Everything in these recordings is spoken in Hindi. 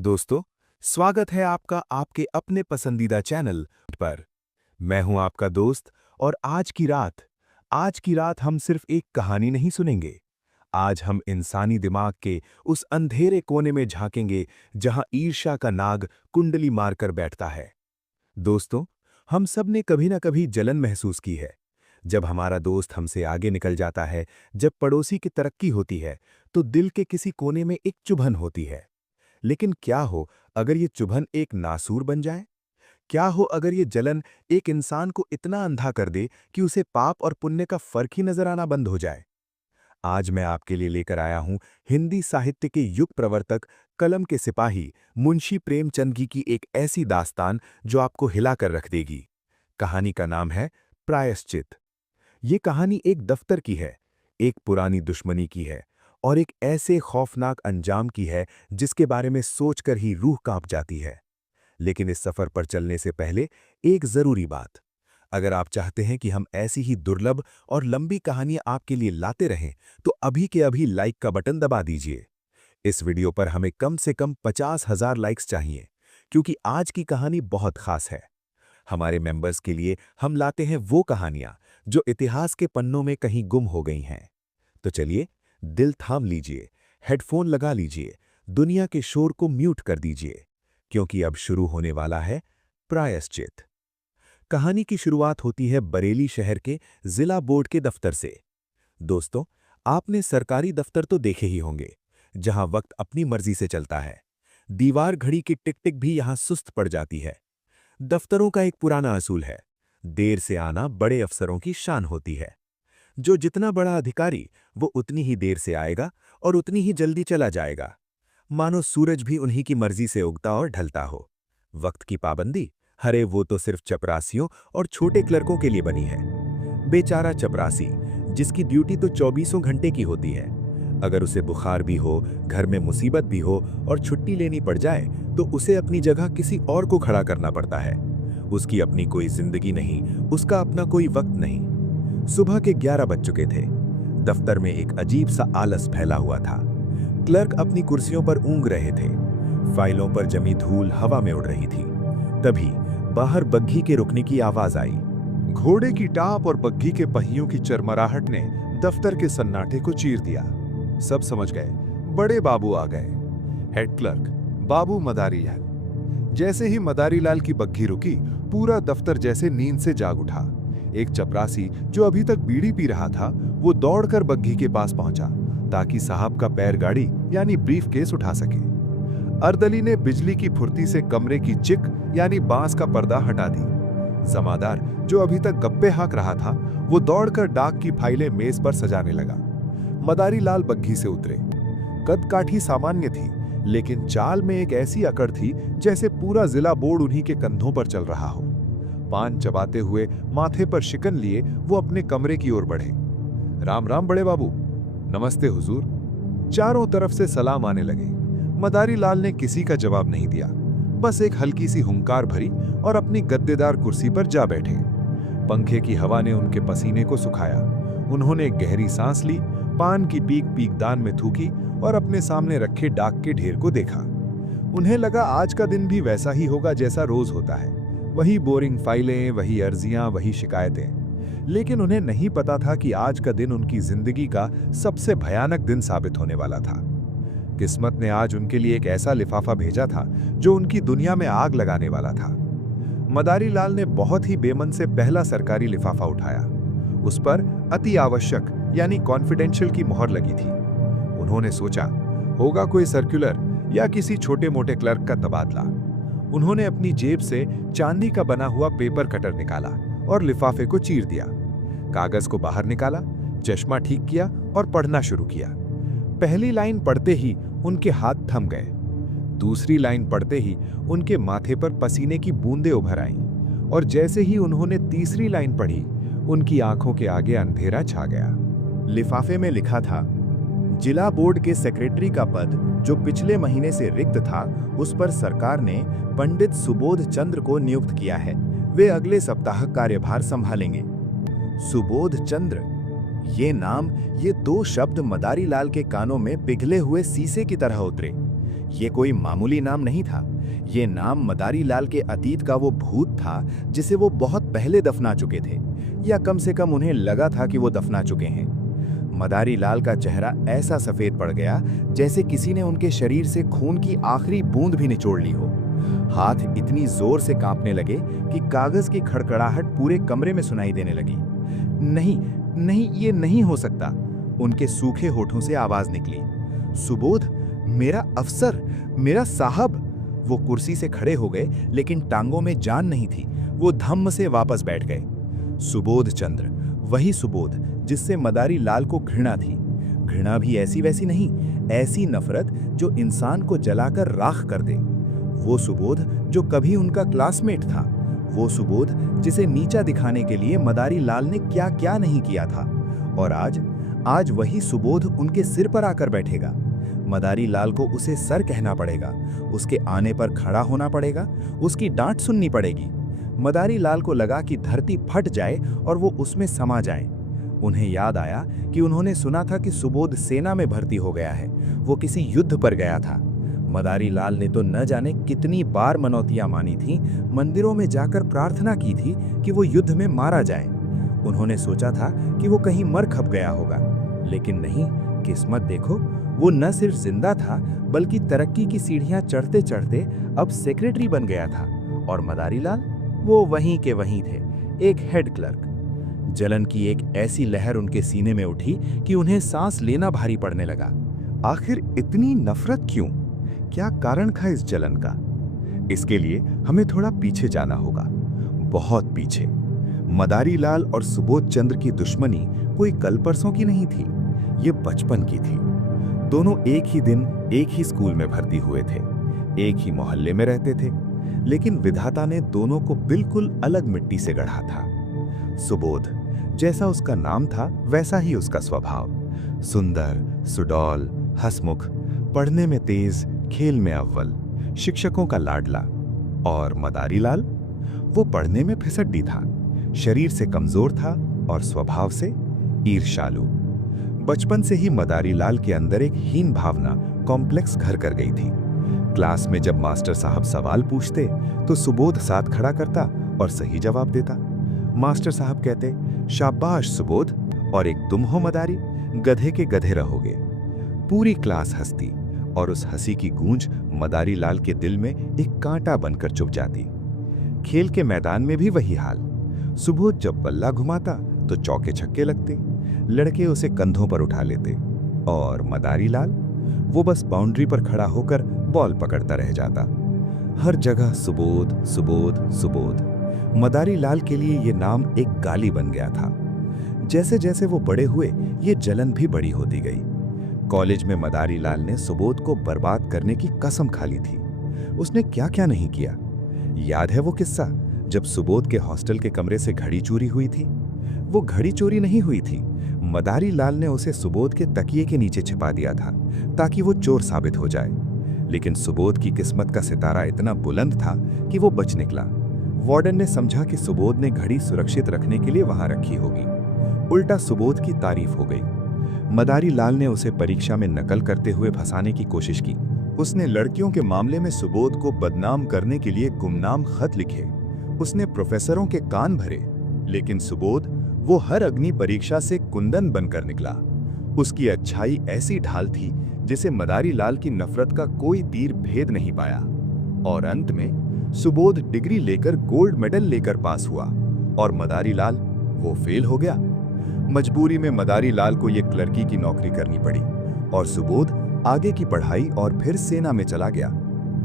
दोस्तों, स्वागत है आपका आपके अपने पसंदीदा चैनल पर। मैं हूं आपका दोस्त और आज की रात हम सिर्फ एक कहानी नहीं सुनेंगे। आज हम इंसानी दिमाग के उस अंधेरे कोने में झांकेंगे जहां ईर्ष्या का नाग कुंडली मारकर बैठता है। दोस्तों, हम सब ने कभी ना कभी जलन महसूस की है। जब हमारा दोस्त हमसे आगे निकल जाता है, जब पड़ोसी की तरक्की होती है, तो दिल के किसी कोने में एक चुभन होती है। लेकिन क्या हो अगर ये चुभन एक नासूर बन जाए? क्या हो अगर ये जलन एक इंसान को इतना अंधा कर दे कि उसे पाप और पुण्य का फर्क ही नजर आना बंद हो जाए? आज मैं आपके लिए लेकर आया हूं हिंदी साहित्य के युग प्रवर्तक, कलम के सिपाही मुंशी प्रेमचंद की एक ऐसी दास्तान जो आपको हिलाकर रख देगी। कहानी का नाम है प्रायश्चित। ये कहानी एक दफ्तर की है, एक पुरानी दुश्मनी की है और एक ऐसे खौफनाक अंजाम की है जिसके बारे में सोचकर ही रूह कांप जाती है। लेकिन इस सफर पर चलने से पहले एक जरूरी बात। अगर आप चाहते हैं कि हम ऐसी ही दुर्लभ और लंबी कहानियां आपके लिए लाते रहें, तो अभी के अभी लाइक का बटन दबा दीजिए। इस वीडियो पर हमें कम से कम 50,000 लाइक्स चाहिए, क्योंकि आज की कहानी बहुत खास है। हमारे मेंबर्स के लिए हम लाते हैं वो कहानियां जो इतिहास के पन्नों में कहीं गुम हो गई हैं। तो चलिए, दिल थाम लीजिए, हेडफोन लगा लीजिए, दुनिया के शोर को म्यूट कर दीजिए, क्योंकि अब शुरू होने वाला है प्रायश्चित। कहानी की शुरुआत होती है बरेली शहर के जिला बोर्ड के दफ्तर से। दोस्तों, आपने सरकारी दफ्तर तो देखे ही होंगे, जहां वक्त अपनी मर्जी से चलता है। दीवार घड़ी की टिक टिक भी यहां सुस्त पड़ जाती है। दफ्तरों का एक पुराना असूल है, देर से आना बड़े अफसरों की शान होती है। जो जितना बड़ा अधिकारी, वो उतनी ही देर से आएगा और उतनी ही जल्दी चला जाएगा, मानो सूरज भी उन्हीं की मर्जी से उगता और ढलता हो। वक्त की पाबंदी, अरे वो तो सिर्फ चपरासियों और छोटे क्लर्कों के लिए बनी है। बेचारा चपरासी, जिसकी ड्यूटी तो 24 घंटे की होती है। अगर उसे बुखार भी हो, घर में मुसीबत भी हो और छुट्टी लेनी पड़ जाए, तो उसे अपनी जगह किसी और को खड़ा करना पड़ता है। उसकी अपनी कोई जिंदगी नहीं, उसका अपना कोई वक्त नहीं। सुबह के 11 बज चुके थे। दफ्तर में एक अजीब सा आलस फैला हुआ था। क्लर्क अपनी कुर्सियों पर ऊँग रहे थे। फाइलों पर जमी धूल हवा में उड़ रही थी। तभी बाहर बग्घी के रुकने की आवाज आई। घोड़े की टाप और बग्घी के पहियों की चरमराहट ने दफ्तर के सन्नाटे को चीर दिया। सब समझ गए, बड़े बाबू आ गए। हेड क्लर्क बाबू मदारी लाल। जैसे ही मदारी लाल की बग्घी रुकी, पूरा दफ्तर जैसे नींद से जाग उठा। एक चपरासी जो अभी तक बीड़ी पी रहा था, वो दौड़कर बग्घी के पास पहुंचा ताकि साहब का पैर गाड़ी यानी ब्रीफकेस उठा सके। अर्दली ने बिजली की फुर्ती से कमरे की चिक यानी बांस का पर्दा हटा दी। जमादार जो अभी तक गप्पे हाँक रहा था, वो दौड़कर डाक की फाइलें मेज पर सजाने लगा। मदारी लाल बग्घी से उतरे। कद काठी सामान्य थी, लेकिन चाल में एक ऐसी अकड़ थी जैसे पूरा जिला बोर्ड उन्हीं के कंधों पर चल रहा हो। पान चबाते हुए, माथे पर शिकन लिए, वो अपने कमरे की ओर बढ़े। राम राम बड़े बाबू। नमस्ते हुजूर। चारों तरफ से सलाम आने लगे। मदारी लाल ने किसी का जवाब नहीं दिया, बस एक हल्की सी हुंकार भरी और अपनी गद्देदार कुर्सी पर जा बैठे। पंखे की हवा ने उनके पसीने को सुखाया। उन्होंने एक गहरी सांस ली, पान की पीक पीकदान में थूकी और अपने सामने रखे डाक के ढेर को देखा। उन्हें लगा आज का दिन भी वैसा ही होगा जैसा रोज होता है। वही बोरिंग फाइलें, वही अर्जियां, वही शिकायतें। लेकिन उन्हें नहीं पता था कि आज का दिन उनकी जिंदगी का सबसे भयानक दिन साबित होने वाला था। किस्मत ने आज उनके लिए एक ऐसा लिफाफा भेजा था जो उनकी दुनिया में आग लगाने वाला था। मदारी लाल ने बहुत ही बेमन से पहला सरकारी लिफाफा उठाया। उस पर अति आवश्यक यानी कॉन्फिडेंशियल की मोहर लगी थी। उन्होंने सोचा, होगा कोई सर्कुलर या किसी छोटे मोटे क्लर्क का तबादला। उन्होंने अपनी जेब से चांदी का बना हुआ पेपर कटर निकाला और लिफाफे को चीर दिया। कागज को बाहर निकाला, चश्मा ठीक किया और पढ़ना शुरू किया। पहली लाइन पढ़ते ही उनके हाथ थम गए। दूसरी लाइन पढ़ते ही उनके माथे पर पसीने की बूंदें उभर आईं और जैसे ही उन्होंने तीसरी लाइन पढ़ी, उनकी आंखों के आगे अंधेरा छा गया। लिफाफे में लिखा था, जिला बोर्ड के सेक्रेटरी का पद जो पिछले महीने से रिक्त था, उस पर सरकार ने पंडित सुबोध चंद्र को नियुक्त किया है। वे अगले सप्ताह कार्यभार संभालेंगे। सुबोध चंद्र, ये नाम, ये दो शब्द मदारी लाल के कानों में पिघले हुए शीशे की तरह उतरे। ये कोई मामूली नाम नहीं था। ये नाम मदारी लाल के अतीत का वो भूत था जिसे वो बहुत पहले दफना चुके थे, या कम से कम उन्हें लगा था कि वो दफना चुके हैं। मदारी लाल का चेहरा ऐसा सफेद पड़ गया जैसे किसी ने उनके शरीर से खून की आखिरी बूंद भी निचोड़ ली हो। हाथ इतनी जोर से कांपने लगे कि कागज की खड़खड़ाहट पूरे कमरे में सुनाई देने लगी। नहीं, नहीं, ये नहीं हो सकता। उनके सूखे होठों से आवाज निकली, सुबोध, मेरा अफसर, मेरा साहब। वो कुर्सी से खड़े हो गए, लेकिन टांगों में जान नहीं थी। वो धम्म से वापस बैठ गए। सुबोध चंद्र, वही सुबोध जिससे मदारी लाल को घृणा थी। घृणा भी ऐसी वैसी नहीं, ऐसी नफरत जो इंसान को जलाकर राख कर दे। वो सुबोध जो कभी उनका क्लासमेट था। वो सुबोध जिसे नीचा दिखाने के लिए मदारी लाल ने क्या क्या नहीं किया था। और आज वही सुबोध उनके सिर पर आकर बैठेगा। मदारी लाल को उसे सर कहना पड़ेगा, उसके आने पर खड़ा होना पड़ेगा, उसकी डांट सुननी पड़ेगी। मदारी लाल को लगा कि धरती फट जाए और वो उसमें समा जाए। उन्हें याद आया कि उन्होंने सुना था कि सुबोध सेना में भर्ती हो गया है। वो किसी युद्ध पर गया था। मदारी लाल ने तो न जाने कितनी बार मनौतियां मानी थी, मंदिरों में जाकर प्रार्थना की थी कि वो युद्ध में मारा जाए। उन्होंने सोचा था कि वो कहीं मर खप गया होगा, लेकिन नहीं, किस्मत देखो, वो न सिर्फ जिंदा था बल्कि तरक्की की सीढ़ियां चढ़ते चढ़ते अब सेक्रेटरी बन गया था। और मदारी लाल, वो वहीं के वहीं थे, एक हेड क्लर्क। जलन की एक ऐसी लहर उनके सीने में उठी कि उन्हें सांस लेना भारी पड़ने लगा। आखिर इतनी नफरत क्यों? क्या कारण था इस जलन का? इसके लिए हमें थोड़ा पीछे जाना होगा, बहुत पीछे। मदारी लाल और सुबोध चंद्र की दुश्मनी कोई कल परसों की नहीं थी, ये बचपन की थी। दोनों एक ही दिन एक ही स्कूल में भर्ती हुए थे, एक ही मोहल्ले में रहते थे, लेकिन विधाता ने दोनों को बिल्कुल अलग मिट्टी से गढ़ा था। सुबोध, जैसा उसका नाम था वैसा ही उसका स्वभाव। सुंदर, सुडौल, हंसमुख, पढ़ने में तेज, खेल में अव्वल, शिक्षकों का लाडला। और मदारी लाल, वो पढ़ने में फिसड्डी था, शरीर से कमजोर था और स्वभाव से ईर्ष्यालु। बचपन से ही मदारी लाल के अंदर एक हीन भावना कॉम्प्लेक्स घर कर गई थी। क्लास में जब मास्टर साहब सवाल पूछते तो सुबोध साथ खड़ा करता और सही जवाब देता। मास्टर साहब कहते, शाबाश सुबोध, और एक तुम हो मदारी, गधे के गधे रहोगे। पूरी क्लास हंसती और उस हंसी की गूंज मदारी लाल के दिल में एक कांटा बनकर चुभ जाती। खेल के मैदान में भी वही हाल। सुबोध जब बल्ला घुमाता तो चौके छक्के लगते, लड़के उसे कंधों पर उठा लेते, और मदारी लाल, वो बस बाउंड्री पर खड़ा होकर बॉल पकड़ता रह जाता। हर जगह सुबोध, सुबोध, सुबोध। मदारी लाल के लिए ये नाम एक गाली बन गया था। जैसे जैसे वो बड़े हुए, ये जलन भी बड़ी होती गई। कॉलेज में मदारी लाल ने सुबोध को बर्बाद करने की कसम खा ली थी। उसने क्या क्या नहीं किया। याद है वो किस्सा जब सुबोध के हॉस्टल के कमरे से घड़ी चोरी हुई थी? वो घड़ी चोरी नहीं हुई थी, मदारी लाल ने उसे सुबोध के तकिए के नीचे छिपा दिया था ताकि वो चोर साबित हो जाए। लेकिन सुबोध की किस्मत का सितारा इतना बुलंद था कि वो बच निकला। वार्डन ने समझा कि सुबोध ने घड़ी सुरक्षित रखने के लिए वहां रखी होगी। उल्टा सुबोध की तारीफ हो गई। मदारी लाल ने उसे परीक्षा में नकल करते हुए फंसाने की कोशिश की। उसने लड़कियों के मामले में सुबोध को बदनाम करने के लिए गुमनाम खत लिखे। उसने प्रोफेसरों के कान भरे, लेकिन सुबोध, वो हर अग्नि परीक्षा से कुंदन बनकर निकला। उसकी अच्छाई ऐसी ढाल थी जिसे मदारी लाल की नफरत का कोई तीर भेद नहीं पाया। और अंत में सुबोध डिग्री लेकर गोल्ड मेडल लेकर पास हुआ और मदारी लाल, वो फेल हो गया। मजबूरी में मदारी लाल को ये क्लर्की की नौकरी करनी पड़ी और सुबोध आगे की पढ़ाई और फिर सेना में चला गया।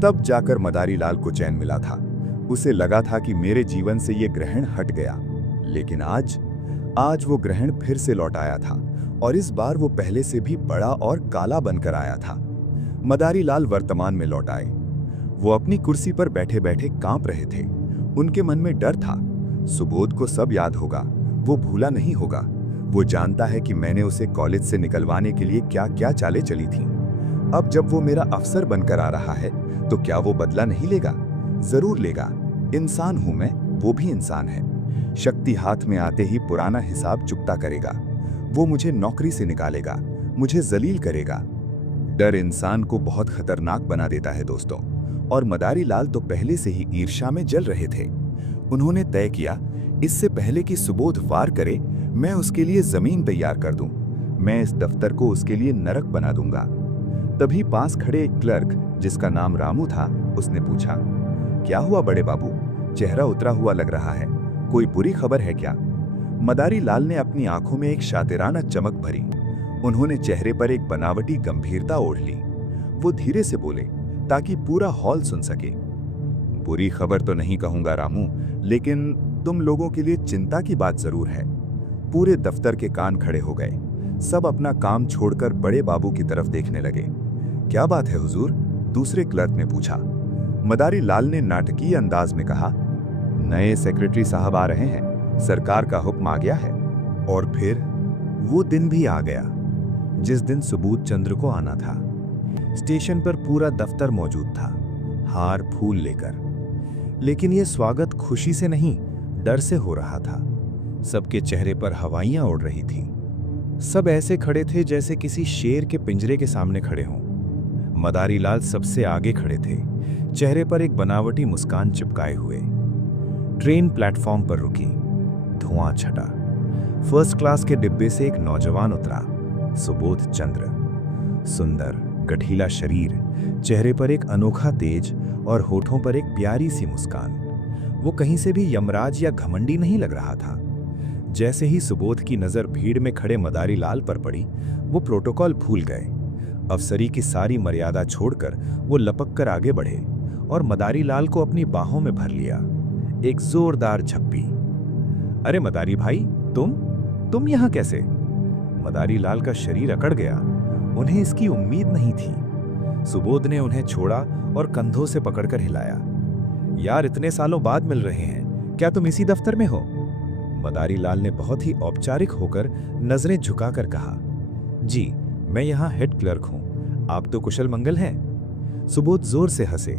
तब जाकर मदारी लाल को चैन मिला था। उसे लगा था कि मेरे जीवन से ये ग्रहण हट गया। लेकिन आज वो ग्रहण फिर से लौट आया था और इस बार वो पहले से भी बड़ा और काला बनकर आया था। मदारी लाल वर्तमान में लौट आए। वो अपनी कुर्सी पर बैठे बैठे कांप रहे थे। उनके मन में डर था, सुबोध को सब याद होगा, वो भूला नहीं होगा। वो जानता है कि मैंने उसे कॉलेज से निकलवाने के लिए क्या क्या चालें चली थीं। अब जब वो मेरा अफसर बनकर आ रहा है तो क्या वो बदला नहीं लेगा? जरूर लेगा। इंसान हूं मैं, वो भी इंसान है। शक्ति हाथ में आते ही पुराना हिसाब चुकता करेगा। वो मुझे नौकरी से निकालेगा, मुझे जलील करेगा। डर इंसान को बहुत खतरनाक बना देता है दोस्तों, और मदारी लाल तो पहले से ही ईर्ष्या में जल रहे थे। उन्होंने तय किया, इससे पहले कि सुबोध वार करे, मैं उसके लिए जमीन तैयार कर दूं। मैं इस दफ्तर को उसके लिए नरक बना दूंगा। तभी पास खड़े एक क्लर्क, जिसका नाम रामू था, उसने पूछा, क्या हुआ बड़े बाबू? चेहरा उतरा हुआ लग रहा है, कोई बुरी खबर है क्या? मदारी लाल ने अपनी आंखों में एक शातिराना चमक भरी। उन्होंने चेहरे पर एक बनावटी गंभीरता ओढ़ ली। वो धीरे से बोले, ताकि पूरा हॉल सुन सके। बुरी खबर तो नहीं कहूंगा रामू, लेकिन तुम लोगों के लिए चिंता की बात जरूर है। पूरे दफ्तर के कान खड़े हो गए। सब अपना काम छोड़कर बड़े बाबू की तरफ देखने लगे। क्या बात है हुजूर? दूसरे क्लर्क ने पूछा। मदारी लाल ने नाटकीय अंदाज में कहा, नए सेक्रेटरी साहब आ रहे हैं, सरकार का हुक्म आ गया है। और फिर वो दिन भी आ गया जिस दिन सुबोध चंद्र को आना था। स्टेशन पर पूरा दफ्तर मौजूद था, हार फूल लेकर। लेकिन यह स्वागत खुशी से नहीं, डर से हो रहा था। सबके चेहरे पर हवाइयां उड़ रही थीं। सब ऐसे खड़े थे जैसे किसी शेर के पिंजरे के सामने खड़े हों। मदारी लाल सबसे आगे खड़े थे, चेहरे पर एक बनावटी मुस्कान चिपकाए हुए। ट्रेन प्लेटफॉर्म पर रुकी, धुआं छटा। फर्स्ट क्लास के डिब्बे से एक नौजवान उतरा, सुबोध चंद्र। सुंदर, गठीला शरीर, चेहरे पर एक अनोखा तेज और होठों पर एक प्यारी सी मुस्कान। वो कहीं से भी यमराज या घमंडी नहीं लग रहा था। जैसे ही सुबोध की नजर भीड़ में खड़े मदारी लाल पर पड़ी, वो प्रोटोकॉल भूल गए। अफसरी की सारी मर्यादा छोड़कर वो लपक कर आगे बढ़े और मदारी लाल को अपनी बाहों में भर लिया। एक जोरदार झप्पी। अरे मदारी भाई, तुम यहाँ कैसे? मदारी लाल का शरीर अकड़ गया। उन्हें इसकी उम्मीद नहीं थी। सुबोध ने उन्हें छोड़ा और कंधों से पकड़कर हिलाया। यार, इतने सालों बाद मिल रहे हैं, क्या तुम इसी दफ्तर में हो? मदारी लाल ने बहुत ही औपचारिक होकर नजरें झुकाकर कहा, जी, मैं यहाँ हेड क्लर्क हूँ। आप तो कुशल मंगल हैं। सुबोध जोर से हंसे।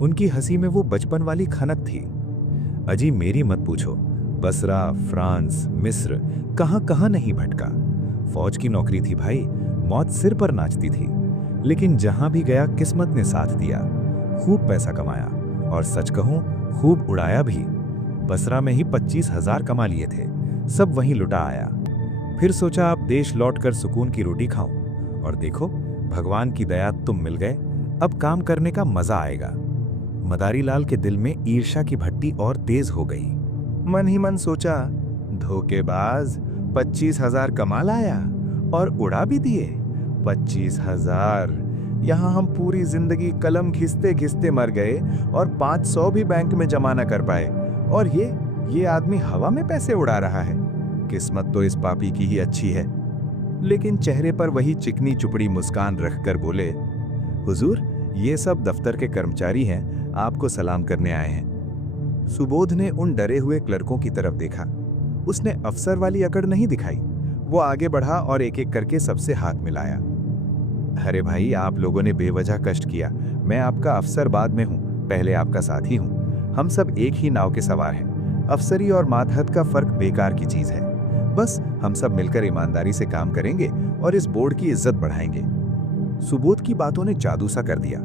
उनकी हंसी में वो बचपन वाली खनक थी। अजी मेरी मत पूछो, बसरा, फ्रांस, मिस्र, कहाँ नहीं भटका। फौज की नौकरी थी भाई, मौत सिर पर नाचती थी। लेकिन जहां भी गया किस्मत ने साथ दिया। खूब पैसा कमाया, और सच कहूं खूब उड़ाया भी। बसरा में ही 25,000 कमा लिए थे, सब वहीं लुटा आया। फिर सोचा अब देश लौटकर सुकून की रोटी खाऊं, और देखो भगवान की दया, तुम मिल गए। अब काम करने का मजा आएगा। मदारी लाल के दिल में ईर्ष्या की भट्टी और तेज हो गई। मन ही मन सोचा, धोखेबाज, 25,000 कमा लाया और उड़ा भी दिए। 25,000, यहाँ हम पूरी जिंदगी कलम घिसते घिसते मर गए और 500 भी बैंक में जमा न कर पाए, और ये आदमी हवा में पैसे उड़ा रहा है। किस्मत तो इस पापी की ही अच्छी है। लेकिन चेहरे पर वही चिकनी चुपड़ी मुस्कान रखकर बोले, हुजूर, ये सब दफ्तर के कर्मचारी हैं, आपको सलाम करने आए हैं। सुबोध ने उन डरे हुए क्लर्कों की तरफ देखा। उसने अफसर वाली अकड़ नहीं दिखाई। वो आगे बढ़ा और एक एक करके सबसे हाथ मिलाया। अरे भाई, आप लोगों ने बेवजह कष्ट किया। मैं आपका अफसर बाद में हूँ, पहले आपका साथी हूँ। हम सब एक ही नाव के सवार हैं। अफसरी और मातहत का फर्क बेकार की चीज है। बस हम सब मिलकर ईमानदारी से काम करेंगे और इस बोर्ड की इज्जत बढ़ाएंगे। सुबोध की बातों ने जादू सा कर दिया।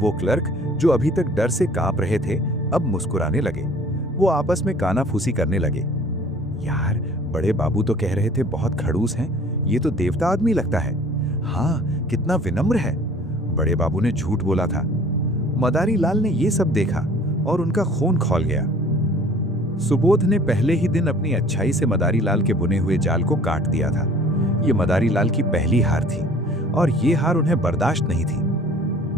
वो क्लर्क जो अभी तक डर से कांप रहे थे, अब मुस्कुराने लगे। वो आपस में कानाफूसी करने लगे। यार, बड़े बाबू तो कह रहे थे बहुत खड़ूस हैं, ये तो देवता आदमी लगता है। हाँ, कितना विनम्र है। बड़े बाबू ने झूठ बोला था। मदारी लाल ने ये सब देखा और उनका खून खौल गया। सुबोध ने पहले ही दिन अपनी अच्छाई से मदारी लाल के बुने हुए जाल को काट दिया था। ये मदारी लाल की पहली हार थी, और ये हार उन्हें बर्दाश्त नहीं थी।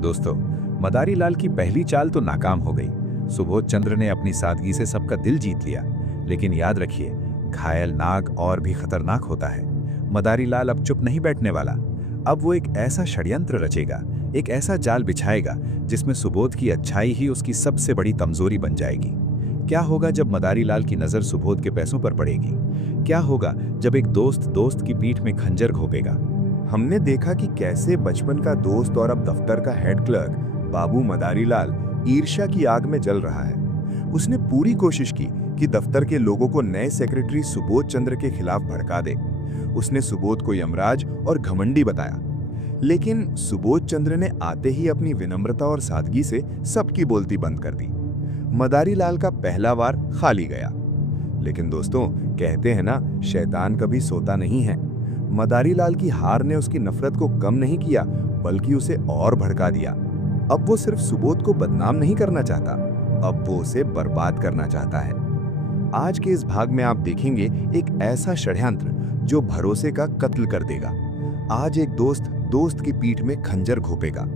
दोस्तों, मदारी लाल की पहली चाल तो नाकाम हो गई। सुबोध चंद्र ने अपनी सादगी से सबका दिल जीत लिया। लेकिन याद रखिए, घायल नाग और भी खतरनाक होता है। मदारी लाल अब चुप नहीं बैठने वाला। अब वो एक ऐसा षड्यंत्र रचेगा, एक ऐसा जाल बिछाएगा जिसमें सुबोध की अच्छाई ही उसकी सबसे बड़ी कमजोरी बन जाएगी। क्या होगा जब मदारी लाल की नजर सुबोध के पैसों पर पड़ेगी? क्या होगा जब एक दोस्त की पीठ में खंजर घोंपेगा? हमने देखा कि कैसे बचपन का दोस्त और अब दफ्तर का हेड क्लर्क बाबू मदारी लाल ईर्ष्या की आग में जल रहा है। उसने पूरी कोशिश की कि दफ्तर के लोगों को नए सेक्रेटरी सुबोध चंद्र के खिलाफ भड़का दे। उसने सुबोध को यमराज और घमंडी बताया। लेकिन सुबोध चंद्र ने आते ही अपनी विनम्रता और सादगी से सबकी बोलती बंद कर दी। मदारी लाल का पहला वार खाली गया। लेकिन दोस्तों, कहते हैं ना, शैतान कभी सोता नहीं है। मदारी लाल की हार ने उसकी नफरत को कम नहीं किया, बल्कि उसे और भड़का दिया। अब वो सिर्फ सुबोध को बदनाम नहीं करना चाहता, अब वो उसे बर्बाद करना चाहता है। आज के इस भाग में आप देखेंगे एक ऐसा षड्यंत्र जो भरोसे का कत्ल कर देगा। आज एक दोस्त की पीठ में खंजर घोंपेगा।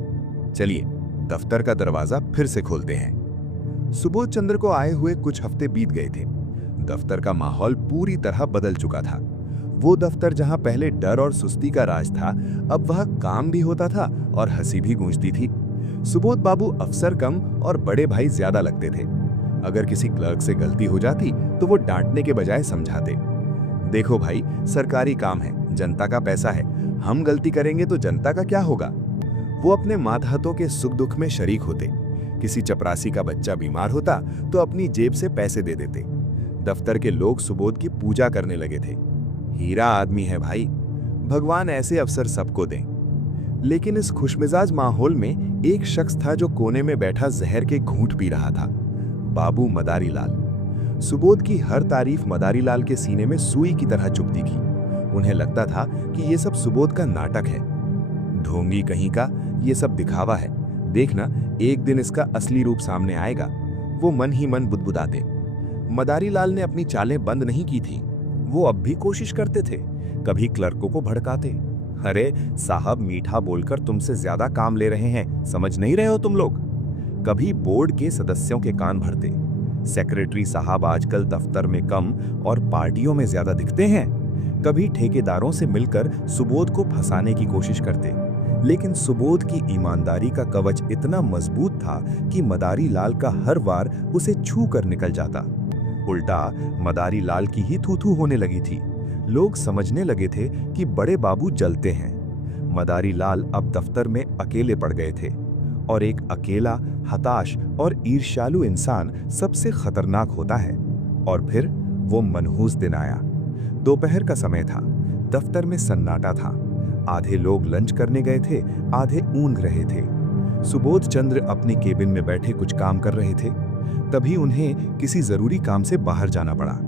चलिए दफ्तर का दरवाजा फिर से खोलते हैं। सुबोध चंद्र को आए हुए कुछ हफ्ते बीत गए थे। दफ्तर का माहौल पूरी तरह बदल चुका था। वो दफ्तर जहां पहले डर और सुस्ती का राज था, अब वह काम भी होता था और हंसी भी गूंजती थी। सुबोध बाबू अफसर कम और बड़े भाई ज्यादा लगते थे। अगर किसी क्लर्क से गलती हो जाती तो वो डांटने के बजाय समझाते। देखो भाई, सरकारी काम है, जनता का पैसा है, हम गलती करेंगे तो जनता का क्या होगा। वो अपने मातहतों के सुख दुख में शरीक होते। किसी चपरासी का बच्चा बीमार होता तो अपनी जेब से पैसे दे देते। दफ्तर के लोग सुबोध की पूजा करने लगे थे। हीरा आदमी है भाई, भगवान ऐसे अफसर सबको दें। लेकिन इस खुशमिजाज माहौल में एक शख्स था जो कोने में बैठा जहर के घूंट पी रहा था, बाबू मदारी लाल। सुबोध की हर तारीफ मदारी लाल के सीने में सुई की तरह चुभती थी। उन्हें लगता था कि ये सब सुबोध का नाटक है, ढोंगी कहीं का, ये सब दिखावा है। देखना, एक दिन इसका असली रूप सामने आएगा। वो मन ही मन बुदबुदाते। मदारी लाल ने अपनी चालें बंद नहीं की थी। वो अब भी कोशिश करते थे। कभी क्लर्कों को भड़काते, अरे साहब मीठा बोलकर तुमसे ज्यादा काम ले रहे हैं, समझ नहीं रहे हो तुम लोग। कभी बोर्ड के सदस्यों के कान भरते, सेक्रेटरी साहब आजकल दफ्तर में कम और पार्टियों में ज्यादा दिखते हैं। कभी ठेकेदारों से मिलकर सुबोध को फंसाने की कोशिश करते। लेकिन सुबोध की ईमानदारी का कवच इतना मजबूत था कि मदारी लाल का हर वार उसे छू कर निकल जाता। उल्टा मदारी लाल की ही थू-थू होने लगी थी। लोग समझने लगे थे कि बड़े बाबू जलते हैं। मदारी लाल अब दफ्तर में अकेले पड़ गए थे, और एक अकेला, हताश और ईर्ष्यालु इंसान सबसे खतरनाक होता है। और फिर वो मनहूस दिन आया। दोपहर का समय था। दफ्तर में सन्नाटा था। आधे लोग लंच करने गए थे, आधे ऊँघ रहे थे। सुबोध चंद्र अपने केबिन में बैठे कुछ काम कर रहे थे। तभी उन्हें किसी जरूरी काम से बाहर जाना पड़ा।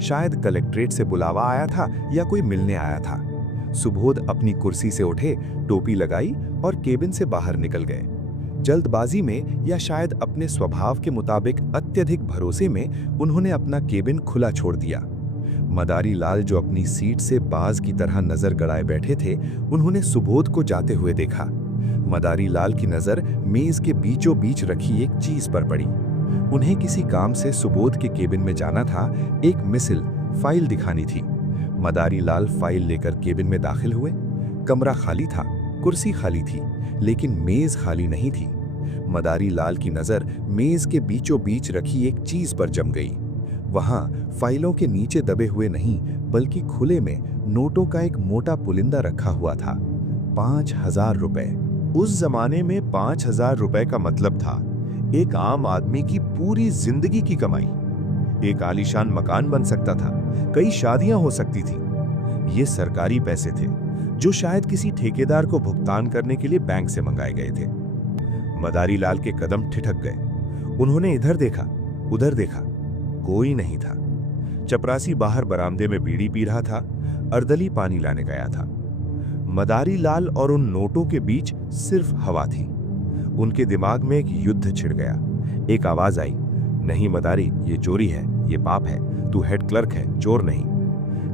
शायद कलेक्ट्रेट से बुलावा आया था या कोई मिलने आया था। सुबोध अपनी कुर्सी से उठे, टोपी लगाई और केबिन से बाहर निकल गए। जल्दबाजी में या शायद अपने स्वभाव के मुताबिक अत्यधिक भरोसे में उन्होंने अपना केबिन खुला छोड़ दिया। मदारी लाल जो अपनी सीट से बाज की तरह नजर गड़ाए बैठे थे, उन्होंने सुबोध को जाते हुए देखा। मदारी लाल की नजर मेज के बीचों बीच रखी एक चीज पर पड़ी। उन्हें किसी काम से सुबोध के केबिन में जाना था। एक मिसिल फाइल दिखानी थी। मदारी लाल फाइल लेकर केबिन में दाखिल हुए। कमरा खाली था, कुर्सी खाली थी, लेकिन मेज खाली नहीं थी। मदारी लाल की नजर मेज के बीचों बीच रखी एक चीज पर जम गई। वहां फाइलों के नीचे दबे हुए नहीं, बल्कि खुले में नोटों का एक मोटा पुलिंदा रखा हुआ था। 5,000 रुपए। उस जमाने में 5,000 रुपए का मतलब था एक आम आदमी की पूरी जिंदगी की कमाई। एक आलीशान मकान बन सकता था, कई शादियां हो सकती थी। ये सरकारी पैसे थे जो शायद किसी ठेकेदार को भुगतान करने के लिए बैंक से मंगाए गए थे। मदारी लाल के कदम ठिठक गए। उन्होंने इधर देखा, उधर देखा, कोई नहीं था। चपरासी बाहर बरामदे में बीड़ी पी रहा था, अर्दली पानी लाने गया था। मदारी लाल और उन नोटों के बीच सिर्फ हवा थी। उनके दिमाग में एक युद्ध छिड़ गया। एक आवाज आई, नहीं मदारी, ये चोरी है, ये पाप है, तू हेड क्लर्क है, चोर नहीं।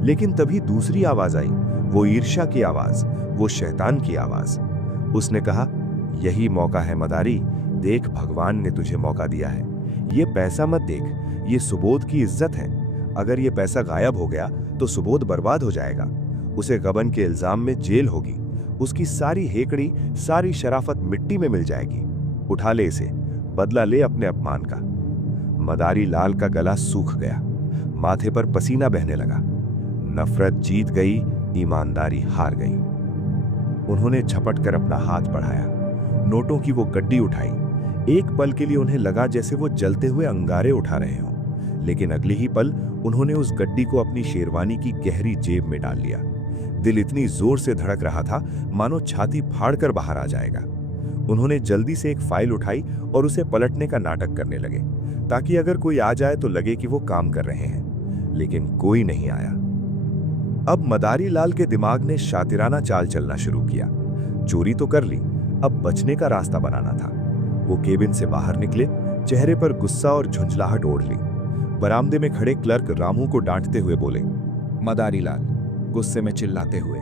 लेकिन तभी दूसरी आवाज आई, वो ईर्ष्या की आवाज, वो शैतान की आवाज। उसने कहा, यही मौका है मदारी, देख भगवान ने तुझे मौका दिया है। ये पैसा मत देख, ये सुबोध की इज्जत है। अगर ये पैसा गायब हो गया तो सुबोध बर्बाद हो जाएगा। उसे गबन के इल्जाम में जेल होगी। उसकी सारी हेकड़ी, सारी शराफत मिट्टी में मिल जाएगी। उठा ले इसे, बदला ले अपने अपमान का। मदारी लाल का गला सूख गया, माथे पर पसीना बहने लगा। नफरत जीत गई, ईमानदारी हार गई। उन्होंने झपट कर अपना हाथ बढ़ाया, नोटों की वो गड्डी उठाई। एक पल के लिए उन्हें लगा जैसे वो जलते हुए अंगारे उठा रहे हों, लेकिन अगले ही पल उन्होंने उस गड्डी को अपनी शेरवानी की गहरी जेब में डाल लिया। दिल इतनी जोर से धड़क रहा था मानो छाती फाड़कर बाहर आ जाएगा। उन्होंने जल्दी से एक फाइल उठाई और उसे पलटने का नाटक करने लगे, ताकि अगर कोई आ जाए तो लगे कि वो काम कर रहे हैं। लेकिन कोई नहीं आया। अब मदारी लाल के दिमाग ने शातिराना चाल चलना शुरू किया। चोरी तो कर ली, अब बचने का रास्ता बनाना था। वो केबिन से बाहर निकले, चेहरे पर गुस्सा और झुंझलाहट ओढ़ ली। बरामदे में खड़े क्लर्क रामू को डांटते हुए बोले, मदारी लाल गुस्से में चिल्लाते हुए,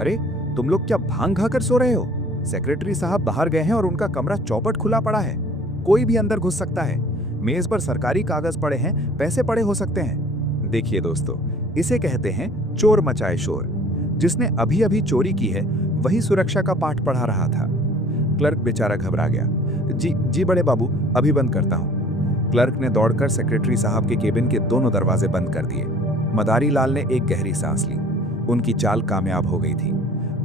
अरे तुम लोग क्या भांग खाकर सो रहे हो? सेक्रेटरी साहब बाहर गए हैं और उनका कमरा चौपट खुला पड़ा है। कोई भी अंदर घुस सकता है। मेज पर सरकारी कागज पड़े हैं, पैसे पड़े हो सकते हैं। देखिए दोस्तों, इसे कहते हैं चोर मचाए शोर। जिसने अभी अभी चोरी की है वही सुरक्षा का पाठ पढ़ा रहा था। क्लर्क बेचारा घबरा गया। जी बड़े बाबू, अभी बंद करता हूं। क्लर्क ने दौड़कर सेक्रेटरी साहब के केबिन के दोनों दरवाजे बंद कर दिए। मदारी लाल ने एक गहरी सांस ली। उनकी चाल कामयाब हो गई थी।